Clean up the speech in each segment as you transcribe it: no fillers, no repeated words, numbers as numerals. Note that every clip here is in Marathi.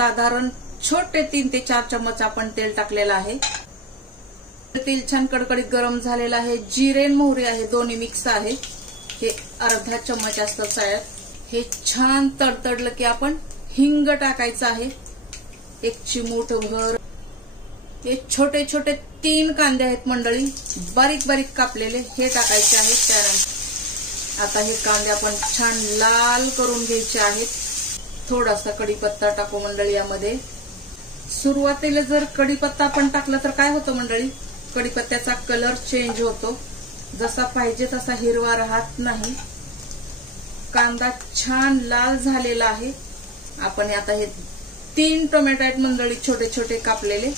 साधारण छोटे 3 ते 4 चम्मच आपण तेल टाकलेलं आहे। तेल छान कडकडीत गरम झालेलं आहे। जिरे आणि मोहरी आहे, दोन्ही मिक्स आहे। हे अर्धा चम्मच असतं साळ्यात। हे छान तडतडलं की आपण हिंग टाकायचं आहे, 1 चिमूटभर। हे छोटे छोटे 3 कांदे आहेत मंडळी, बारीक बारीक कापलेले, हे टाकायचे आहेत। त्यानंतर आता हे कांदे आपण छान लाल करून घ्यायचे आहेत। थोडासा कढीपत्ता टाकू मंडळी यामध्ये। सुरुवातीला जर कढीपत्ता आपण टाकला तर काय होतं मंडळी, कढीपत्त्याचा कलर चेंज होतो, जसा पाहिजे तसा हिरवा राहत नाही। कांदा छान लाल झालेला आहे। आपण आता हे 3 टोमॅटो आहेत मंडळी, छोटे छोटे कापलेले।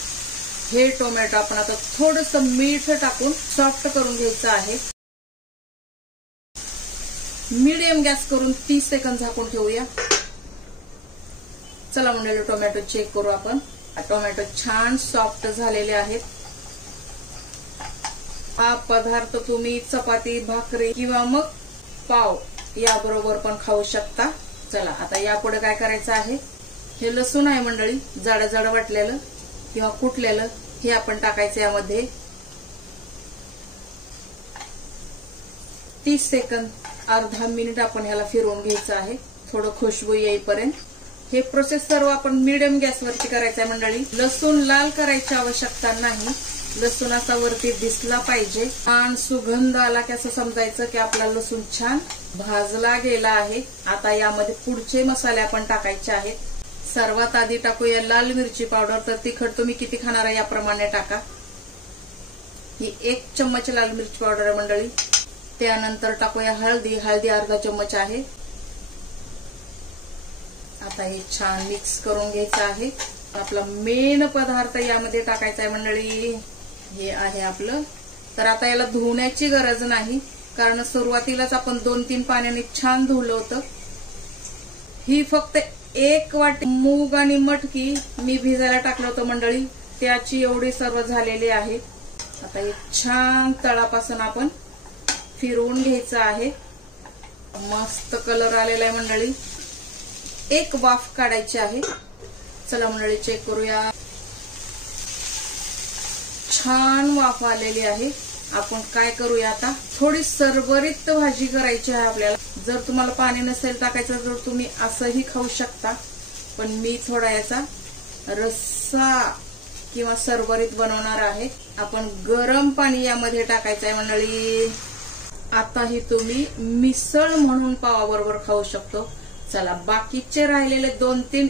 हे टोमॅटो आपण आता थोडंसं मीठ टाकून सॉफ्ट करून घ्यायचं आहे। मीडियम गॅस करून 30 सेकंद झाकून ठेवूया। चला मंडळी टोमॅटो चेक करू आपण। टोमॅटो छान सॉफ्ट झालेले आहेत। हा पदार्थ तुम्ही चपाती, भाकरी किंवा मग पाव याबरोबर पण खाऊ शकता। चला आता यापुढे काय करायचं आहे, हे लसूण आहे मंडळी, जाड जाड वाटलेलं किंवा कुटलेलं, हे आपण टाकायचं यामध्ये। 30 सेकंद, अर्धा मिनिट आपण ह्याला फिरवून घ्यायचं आहे, थोडं खुशबू येईपर्यंत। हे प्रोसेस सर्व आपण मीडियम गॅसवरती करायचं आहे मंडळी। लसूण लाल करायची आवश्यकता नाही, लसूण असा वरती दिसला पाहिजे। छान सुगंध आला की असं समजायचं की आपला लसूण छान भाजला गेला आहे। आता यामध्ये पुढचे मसाले आपण टाकायचे आहेत। सर्वात आधी टाकूया लाल मिरची पावडर, तर तिखट तुम्ही किती खाणार आहे याप्रमाणे टाका। ही 1 चम्मच लाल मिरची पावडर आहे मंडळी। त्यानंतर टाकूया हळदी, हळदी अर्धा चम्मच आहे। आता हे छान मिक्स करून घ्यायचं आहे। आपला मेन पदार्थ यामध्ये टाकायचा आहे मंडळी, हे आहे आपलं। तर आता याला धुवण्याची गरज नाही, कारण सुरुवातीलाच आपण 2-3 पाण्याने छान धुवलं होतं। ही फक्त 1 वाटी मूग आणि मटकी मी भिजायला टाकलं होतं मंडळी, त्याची एवढी सर्व झालेली आहे। आता हे छान तळापासून आपण फिरवून घ्यायचं आहे। मस्त कलर आलेला आहे मंडळी। 1 वाफ काढायची आहे। चला मंडळी चेक करूया। छान वाफ आलेली आहे। आपण काय करूया आता, थोडी सरबरीत भाजी करायची आहे आपल्याला। जर तुम्हाला पाणी नसेल टाकायचं तर तुम्ही असंही खाऊ शकता, पण मी थोडा याचा रस्सा किंवा सरबरीत बनवणार आहे। आपण गरम पाणी यामध्ये टाकायचं आहे मंडळी। आता ही तुम्ही मिसळ म्हणून पावाबरोबर खाऊ शकतो। चला बाकीचे राहिलेले 2-3